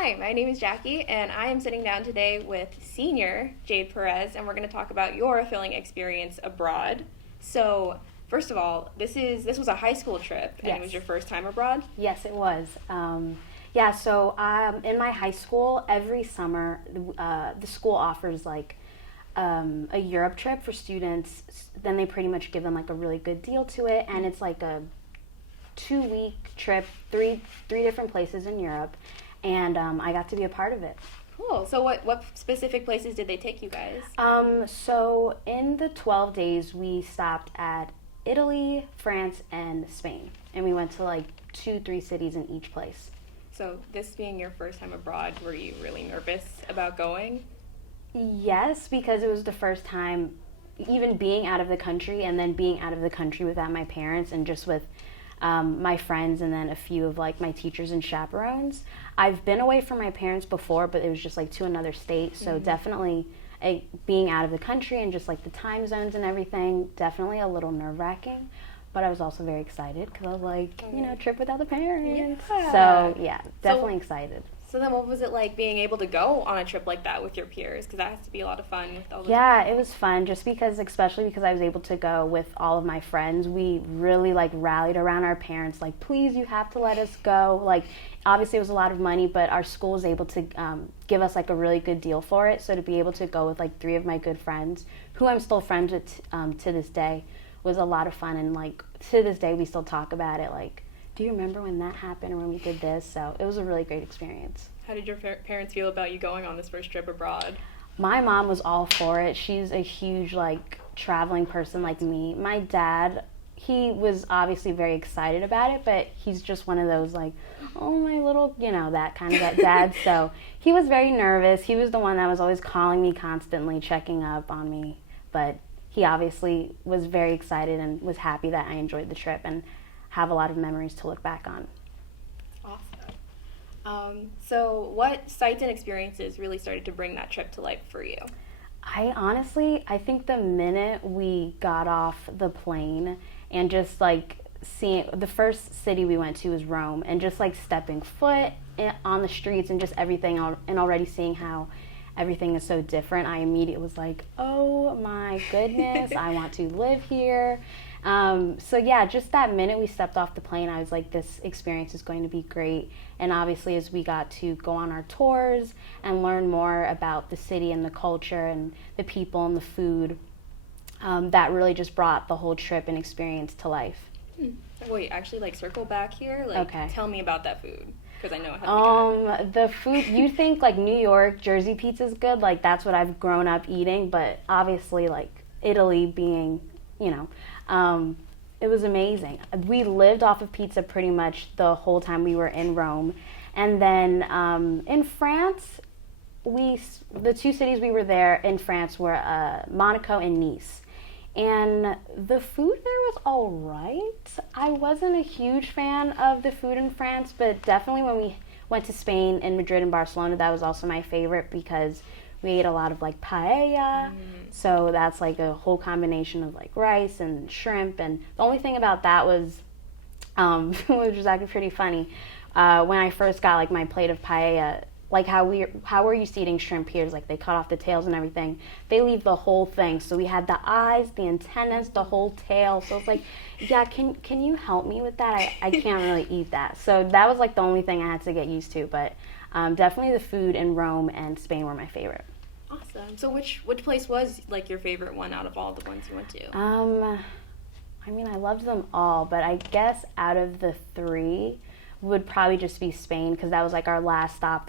Hi, my name is Jackie, and I am sitting down today with senior Jade Perez, and we're going to talk about your fulfilling experience abroad. So, first of all, this was a high school trip, and it was Yes. your first time abroad. Yes, it was. So in my high school, every summer, the school offers a Europe trip for students. Then they pretty much give them like a really good deal to it, and it's like a 2-week trip, three different places in Europe, and I got to be a part of it. Cool. So, what specific places did they take you guys? So in the 12 days, we stopped at Italy, France, and Spain, and we went to like 2, 3 cities in each place. So, this being your first time abroad, were you really nervous about going? Yes, because it was the first time even being out of the country and then being out of the country without my parents and just with my friends and then a few of like my teachers and chaperones. I've been away from my parents before, but it was just like to another state. So definitely being out of the country and just like the time zones and everything, definitely a little nerve-wracking. But I was also very excited because I was like, trip without the parents. Yeah. So yeah, definitely excited. So then, what was it like being able to go on a trip like that with your peers? Because that has to be a lot of fun with all the Yeah, it was fun just because, especially because I was able to go with all of my friends. We really like rallied around our parents, like, please, you have to let us go. Like, obviously it was a lot of money, but our school was able to give us like a really good deal for it. So to be able to go with like 3 of my good friends, who I'm still friends with to this day, was a lot of fun. And like to this day, we still talk about it. Like, do you remember when that happened or when we did this? So it was a really great experience. How did your parents feel about you going on this first trip abroad? My mom was all for it. She's a huge like traveling person like me. My dad, he was obviously very excited about it, but he's just one of those like, oh my little, that kind of dad. So he was very nervous. He was the one that was always calling me constantly, checking up on me. But he obviously was very excited and was happy that I enjoyed the trip and have a lot of memories to look back on. Awesome. So what sights and experiences really started to bring that trip to life for you? I think the minute we got off the plane and just like seeing, the first city we went to was Rome, and just like stepping foot on the streets and just everything, and already seeing how everything is so different, I immediately was like, oh my goodness, I want to live here. So yeah, just that minute we stepped off the plane, I was like, this experience is going to be great. And obviously as we got to go on our tours and learn more about the city and the culture and the people and the food, that really just brought the whole trip and experience to life. Wait, actually, like, circle back here. Like, Okay. Tell me about that food, because I know it has to be good. The food, you think like New York, Jersey pizza is good, like that's what I've grown up eating, but obviously like Italy being, it was amazing. We lived off of pizza pretty much the whole time we were in Rome. And then in France, the 2 cities we were there in France were Monaco and Nice. And the food there was all right. I wasn't a huge fan of the food in France, but definitely when we went to Spain and Madrid and Barcelona, that was also my favorite because we ate a lot of like paella. So that's like a whole combination of like rice and shrimp. And the only thing about that was, which was actually pretty funny, when I first got like my plate of paella, like how we're used to eating shrimp here is like they cut off the tails and everything. They leave the whole thing. So we had the eyes, the antennas, the whole tail. So it's like, yeah, can you help me with that? I can't really eat that. So that was like the only thing I had to get used to. But definitely the food in Rome and Spain were my favorite. Awesome. So which place was like your favorite one out of all the ones you went to? I loved them all, but I guess out of the 3 would probably just be Spain because that was like our last stop.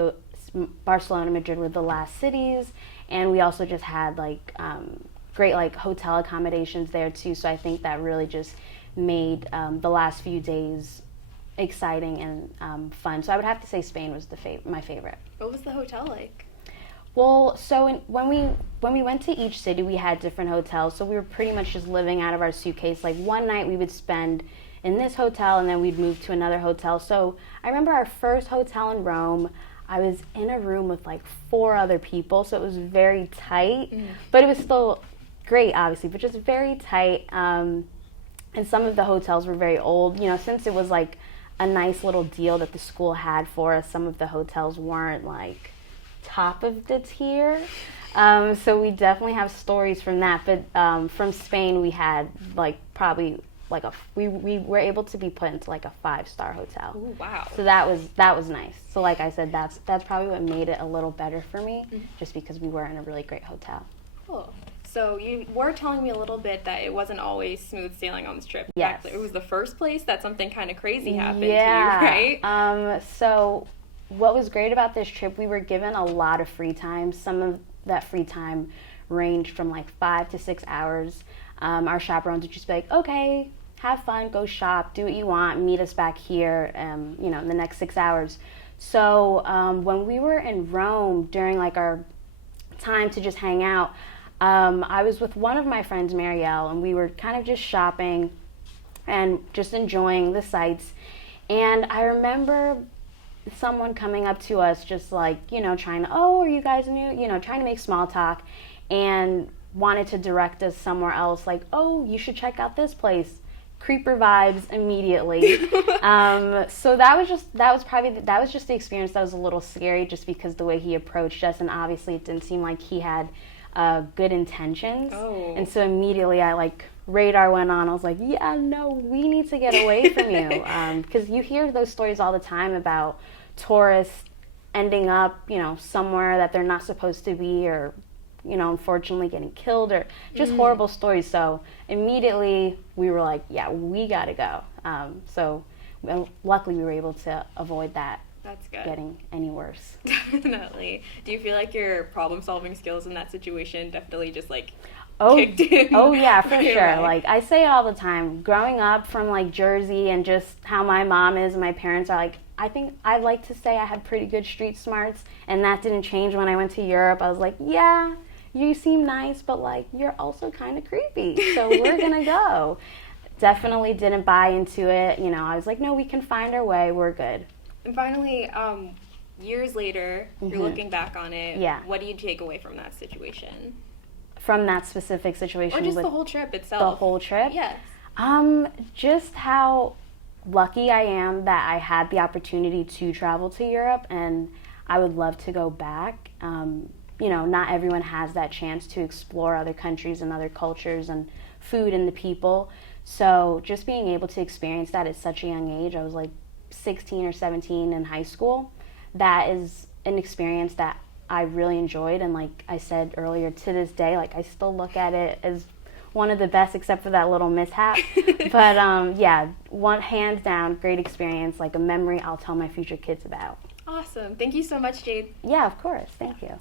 Barcelona, Madrid were the last cities, and we also just had like great like hotel accommodations there too. So I think that really just made the last few days exciting and fun. So I would have to say Spain was my favorite. What was the hotel like? Well, so when we went to each city, we had different hotels. So we were pretty much just living out of our suitcase. Like one night we would spend in this hotel and then we'd move to another hotel. So I remember our first hotel in Rome, I was in a room with like 4 other people. So it was very tight, but it was still great, obviously, but just very tight. And some of the hotels were very old, since it was like a nice little deal that the school had for us. Some of the hotels weren't like top of the tier. So we definitely have stories from that. But from Spain, we had like probably like we were able to be put into like a 5-star hotel. Ooh, wow. So that was nice. So like I said, that's probably what made it a little better for me, just because we were in a really great hotel. Cool. So you were telling me a little bit that it wasn't always smooth sailing on this trip. In Yes. fact, it was the first place that something kind of crazy happened Yeah. to you, right? So what was great about this trip, we were given a lot of free time. Some of that free time ranged from like 5 to 6 hours. Our chaperones would just be like, okay, have fun, go shop, do what you want, meet us back here, in the next 6 hours. So when we were in Rome during like our time to just hang out, I was with one of my friends, Marielle, and we were kind of just shopping and just enjoying the sights. And I remember someone coming up to us just like, trying to, oh, are you guys new? Trying to make small talk, and wanted to direct us somewhere else, like, oh, you should check out this place. Creeper vibes immediately. So that was just the experience that was a little scary, just because the way he approached us, and obviously it didn't seem like he had good intentions. Oh. And so immediately radar went on. I was like, yeah, no, we need to get away from you, because you hear those stories all the time about tourists ending up somewhere that they're not supposed to be, or unfortunately getting killed, or just horrible stories. So immediately we were like, yeah, we gotta go. So luckily we were able to avoid that. That's good. Getting any worse. Definitely. Do you feel like your problem-solving skills in that situation definitely just kicked in? Oh yeah, for right sure. away? Like I say it all the time. Growing up from like Jersey, and just how my mom is and my parents are, like, I think I like to say I had pretty good street smarts, and that didn't change when I went to Europe. I was like, yeah, you seem nice, but like you're also kind of creepy, so we're gonna go. Definitely didn't buy into it. I was like, no, we can find our way. We're good. And finally, years later, you're looking back on it. Yeah. What do you take away from that situation? From that specific situation, Or just with the whole trip itself? the whole trip. Yes. Just how lucky I am that I had the opportunity to travel to Europe, and I would love to go back. Not everyone has that chance to explore other countries and other cultures and food and the people. So just being able to experience that at such a young age, I was like 16 or 17 in high school, that is an experience that I really enjoyed. And like I said earlier, to this day, like I still look at it as one of the best, except for that little mishap. But hands down, great experience, like a memory I'll tell my future kids about. Awesome. Thank you so much, Jade. Yeah, of course. Thank you.